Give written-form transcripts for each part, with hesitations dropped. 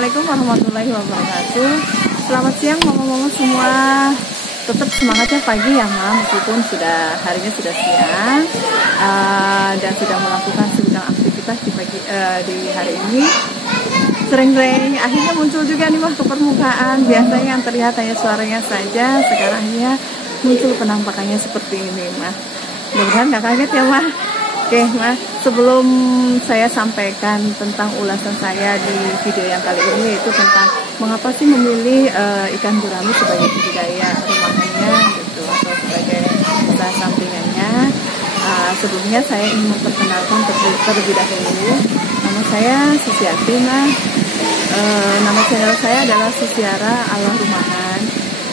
Assalamualaikum warahmatullahi wabarakatuh. Selamat siang mama-mama semua. Tetap semangatnya pagi ya Ma, meskipun harinya sudah siang dan sudah melakukan segala aktivitas di hari ini. Sering-sering akhirnya muncul juga nih Mah ke permukaan. Biasanya yang terlihat hanya suaranya saja, sekarang akhirnya muncul penampakannya seperti ini Mah. Mudah-mudahan nggak kaget ya Mah. Oke Mas, sebelum saya sampaikan tentang ulasan saya di video yang kali ini, yaitu tentang mengapa sih memilih ikan gurami sebagai budidaya rumahannya gitu, atau sebagai usaha sampingannya. Sebelumnya saya ingin memperkenalkan terlebih dahulu. Nama saya Susiati Mas. Nama channel saya adalah Susiara Ala Rumahan.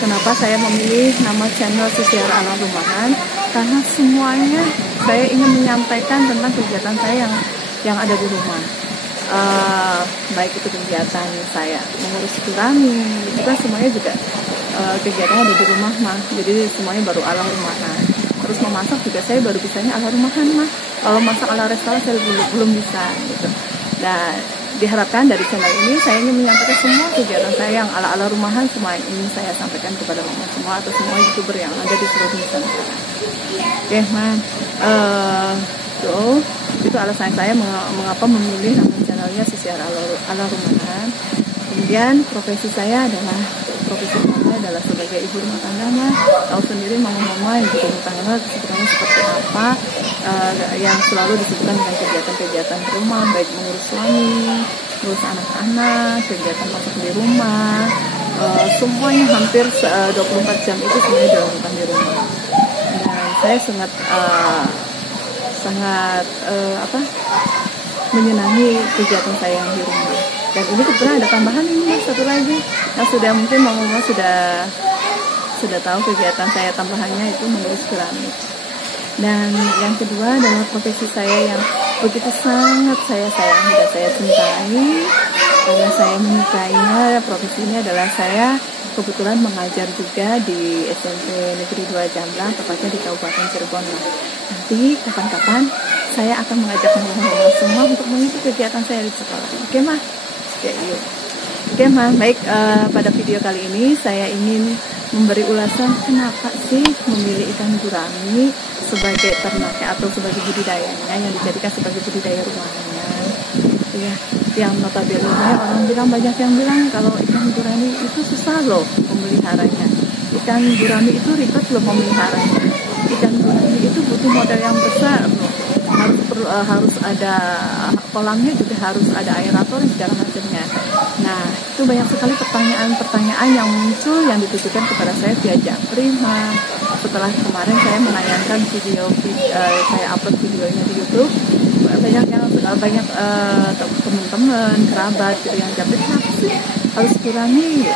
Kenapa saya memilih nama channel Susiara Ala Rumahan? Karena semuanya saya ingin menyampaikan tentang kegiatan saya yang ada di rumah. Baik itu kegiatan saya mengurus gurami, juga semuanya juga kegiatannya ada di rumah Mah. Jadi semuanya baru ala rumahan. Terus memasak juga saya baru bisanya ala rumahan Mah. Kalau masak ala restoran saya belum bisa gitu. Dan diharapkan dari channel ini saya ingin menyampaikan semua kegiatan saya yang ala rumahan, semua ini saya sampaikan kepada mama semua atau semua youtuber yang ada di seluruh Nusantara. Oke Man, itu alasan saya mengapa memilih nama channelnya Susiara Ala Rumahan. Kemudian profesi saya adalah sebagai ibu rumah tangga Mah. Tahu sendiri mama-mama yang ibu rumah tangga kesibukannya seperti apa, yang selalu disebutkan dengan kegiatan-kegiatan rumah, baik mengurus suami, mengurus anak-anak, kegiatan masak di rumah, semuanya hampir 24 jam itu semuanya dilakukan di rumah. Dan saya sangat menyenangi kegiatan saya yang di rumah. Dan ini kebetulan ada tambahan ini Mas, satu lagi yang sudah mungkin mama sudah tahu kegiatan saya tambahannya itu mengurus keramik. Dan yang kedua adalah profesi saya yang begitu sangat saya sayangi dan saya cintai, karena saya menyukainya. Profesi ini adalah saya kebetulan mengajar juga di SMP Negeri 2 Jamblang, tepatnya di Kabupaten Cirebon. Nanti kapan-kapan saya akan mengajak mama-mama semua untuk mengikuti kegiatan saya di sekolah. Oke Mah? Ya, yuk. Oke Mah, baik, pada video kali ini saya ingin memberi ulasan kenapa sih memilih ikan gurami sebagai ternaknya atau sebagai budidayanya yang dijadikan sebagai budidaya rumahannya. Ya, yang notabene banyak yang bilang kalau ikan gurami itu susah loh memeliharanya. Ikan gurami itu ribet loh memeliharanya. Ikan gurami itu butuh modal yang besar loh. Harus ada kolamnya, juga harus ada aerator dan segala macamnya. Nah, itu banyak sekali pertanyaan yang muncul yang ditujukan kepada saya via Japri Mah. Setelah kemarin saya menayangkan video saya upload videonya di YouTube, banyak teman-teman, kerabat gitu yang Japri harus gurami.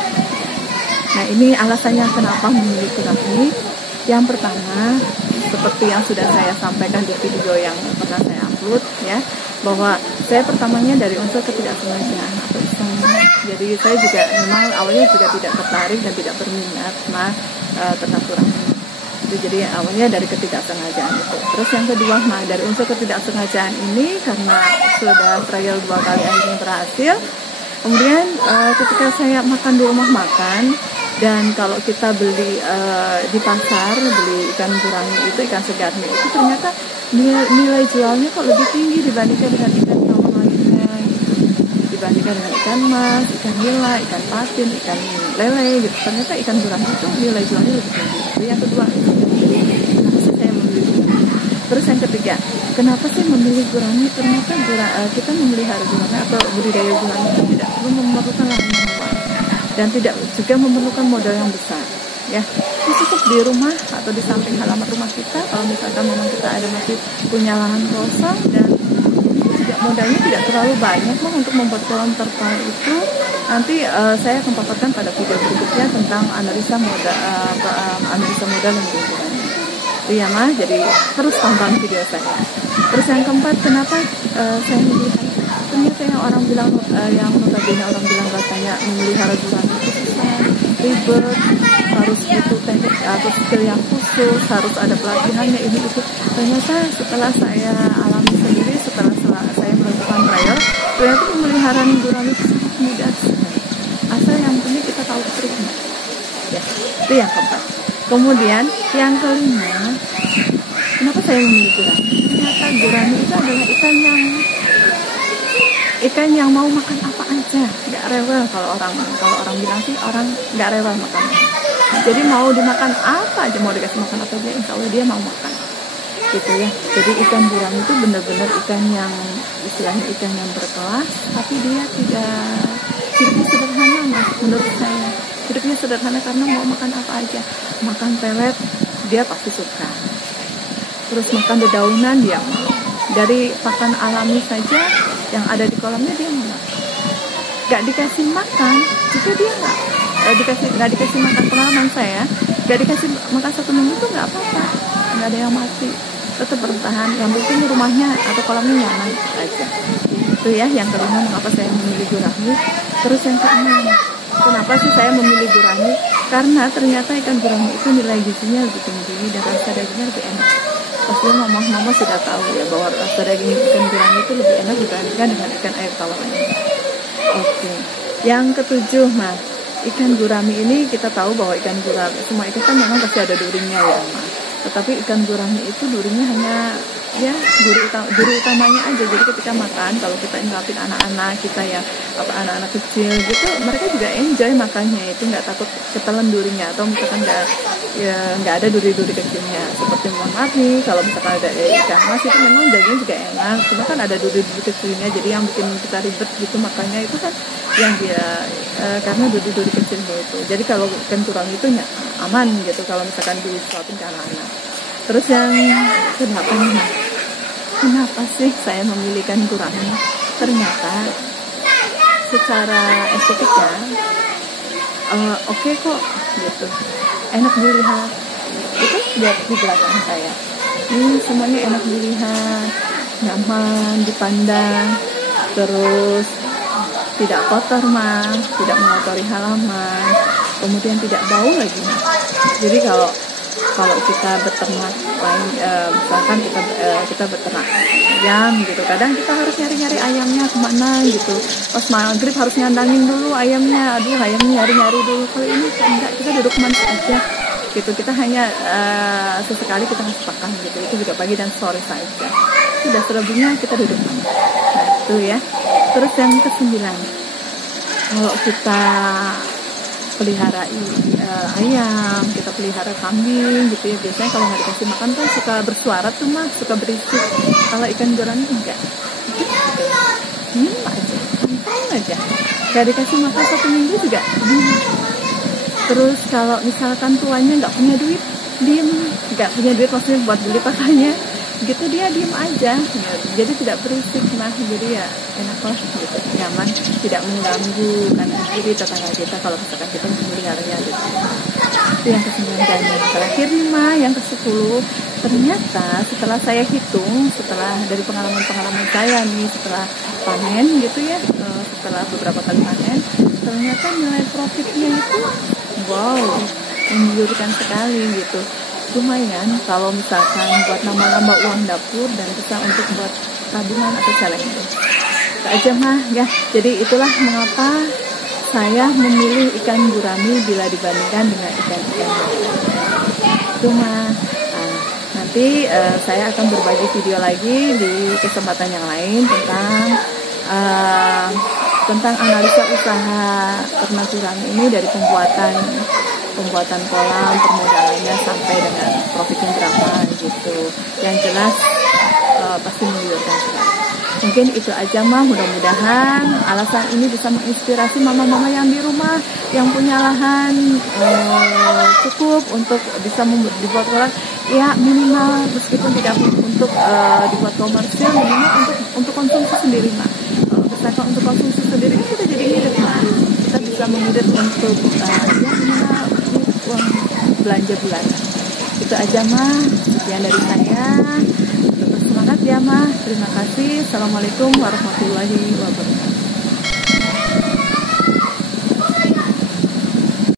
Nah, ini alasannya kenapa memilih gurami. Yang pertama, seperti yang sudah saya sampaikan di video yang pernah saya upload ya, bahwa saya pertamanya dari unsur ketidaksengajaan atau iseng. Jadi saya juga memang awalnya juga tidak tertarik dan tidak berminat tentang gurami. Jadi awalnya dari ketidaksengajaan itu. Terus yang kedua dari unsur ketidaksengajaan ini, karena sudah trial 2 kali akhirnya berhasil. Kemudian ketika saya makan di rumah makan, dan kalau kita beli di pasar, beli ikan gurami itu, ikan segarnya itu ternyata nilai jualnya kok lebih tinggi dibandingkan dengan ikan yang lainnya gitu. Dibandingkan dengan ikan mas, ikan nila, ikan patin, ikan lele gitu. Ternyata ikan gurami itu nilai jualnya lebih tinggi. Jadi yang kedua itu kenapa sih saya memilih gurami. Terus yang ketiga, kenapa sih memilih gurami? Ternyata kita memelihara gurami atau budidaya gurami itu tidak perlu memerlukan lahan yang luas dan tidak juga memerlukan modal yang besar ya. Cukup di rumah atau di samping halaman rumah kita, kalau misalkan memang kita masih punya lahan kosong dan modalnya tidak terlalu banyak untuk membuat kolam terpal itu. Nanti saya akan paparkan pada video berikutnya tentang analisa modal dan lingkungan. Iya Mah, jadi terus tonton video saya. Terus yang keempat, kenapa saya memilih? Ternyata yang notabene orang bilang rasanya memelihara gurami itu susah, ribet, harus butuh teknik atau skill yang khusus, harus ada pelatihannya ini itu. Ternyata setelah saya alami sendiri, setelah saya melakukan trial, ternyata pemeliharaan gurami itu sangat mudah. ini kita tahu terus Mbak. Ya, itu yang keempat. Kemudian yang kelima, kenapa saya memilih gurami? Ternyata gurami itu adalah ikan yang mau makan apa aja, nggak rewel. Kalau orang bilang sih orang nggak rewel makan. Jadi mau dimakan apa aja, mau dikasih makan apa aja, insya Allah dia mau makan. Gitu ya. Jadi ikan gurami itu benar-benar ikan yang istilahnya ikan yang berkelas, tapi dia hidupnya sederhana Mas, menurut saya. Hidupnya sederhana karena mau makan apa aja. Makan pelet dia pasti suka. Terus makan dedaunan dia mau. Dari pakan alami saja yang ada di kolamnya dia mau. Gak dikasih makan juga dia nggak dikasih makan. Pengalaman saya, gak dikasih makan 1 minggu tuh nggak apa-apa, nggak ada yang mati, tetap bertahan. Yang penting rumahnya atau kolamnya nyaman aja. Itu ya yang kelima mengapa saya memilih gurami. Terus yang keenam, kenapa sih saya memilih gurami? Karena ternyata ikan gurami itu nilai gizinya lebih tinggi dan rasa dagingnya lebih enak. Pasti mama sudah tahu ya bahwa rasa daging ikan gurami itu lebih enak dibandingkan dengan ikan air tawar lainnya. Oke. Yang ketujuh Mas, ikan gurami ini kita tahu bahwa ikan gurami, semua ikan kan memang pasti ada durinya ya Mas. Tetapi ikan gurami itu durinya hanya ya duri utamanya aja. Jadi ketika makan, kalau kita nyelapin anak-anak kita ya, anak-anak kecil gitu, mereka juga enjoy makannya, itu nggak takut ketelan durinya, atau misalkan nggak ada duri-duri kecilnya. Seperti mohon maaf nih, kalau misalkan ada ikan mas itu memang dagingnya juga enak, cuma kan ada duri-duri kecilnya, jadi yang bikin kita ribet gitu makannya itu kan yang dia karena duri-duri kecilnya itu. Jadi kalau ikan gurami itu ya aman gitu kalau misalkan disuapin ke anak-anak. Terus yang kenapa sih saya memilih ikan gurami? Ternyata secara estetika oke kok gitu, enak dilihat. Itu lihat di belakang saya, ini semuanya enak dilihat, nyaman dipandang, terus tidak kotor Mas, tidak mengotori halaman, kemudian tidak bau lagi Mas. Jadi kalau kita beternak lain, misalkan kita beternak ayam gitu, kadang kita harus nyari-nyari ayamnya kemana gitu, pas maghrib harus nyandangin dulu ayamnya, aduh ayamnya nyari-nyari dulu. Kalau ini enggak, kita duduk manis aja gitu, kita hanya sesekali kita ngasih pakan gitu, itu juga pagi dan sore saja, sudah selebihnya kita duduk manis. Nah itu ya. Terus yang ke-9, kalau kita pelihara ayam, kita pelihara kambing gitu ya, biasanya kalau nggak dikasih makan kan suka bersuara tuh Mas, suka berisik. Kalau ikan gurami enggak, aja, santai aja, nggak dikasih makan 1 minggu juga diem. Terus kalau misalkan tuannya nggak punya duit, diem, nggak punya duit maksudnya buat beli pakannya gitu, dia diem aja ya. Jadi tidak berisik Mas, jadi ya enak lah gitu, nyaman, tidak mengganggu kanan kiri tetangga kita kalau misalkan kita memeliharanya gitu. Itu yang ke-9. Dan yang terakhir nih Mas, yang ke-10, ternyata setelah saya hitung, setelah dari pengalaman saya nih, setelah panen gitu ya, setelah beberapa kali panen, ternyata nilai profitnya itu wow, menggiurkan sekali gitu. Lumayan kalau misalkan buat nambah-nambah uang dapur dan bisa untuk buat tabungan atau celengan. Itu aja mah ya. Jadi itulah mengapa saya memilih ikan gurami bila dibandingkan dengan ikan-ikan lain. Itu mah. Nanti saya akan berbagi video lagi di kesempatan yang lain tentang analisa usaha ternak gurami ini, dari pembuatan kolam, permodalannya sampai dengan profitnya berapa gitu. Yang jelas pasti menggiurkan sekali. Mungkin itu aja mah, mudah-mudahan alasan ini bisa menginspirasi mama-mama yang di rumah yang punya lahan cukup untuk bisa dibuat kolam ya, minimal meskipun tidak untuk dibuat komersil, minimal untuk konsumsi sendiri mah. Misalkan untuk konsumsi sendiri itu udah jadi ngirit mah, kita bisa mengirit untuk ya minimal uang belanja bulanan. Itu aja mah, sekian dari saya. Tetap semangat ya mah. Terima kasih. Assalamualaikum warahmatullahi wabarakatuh.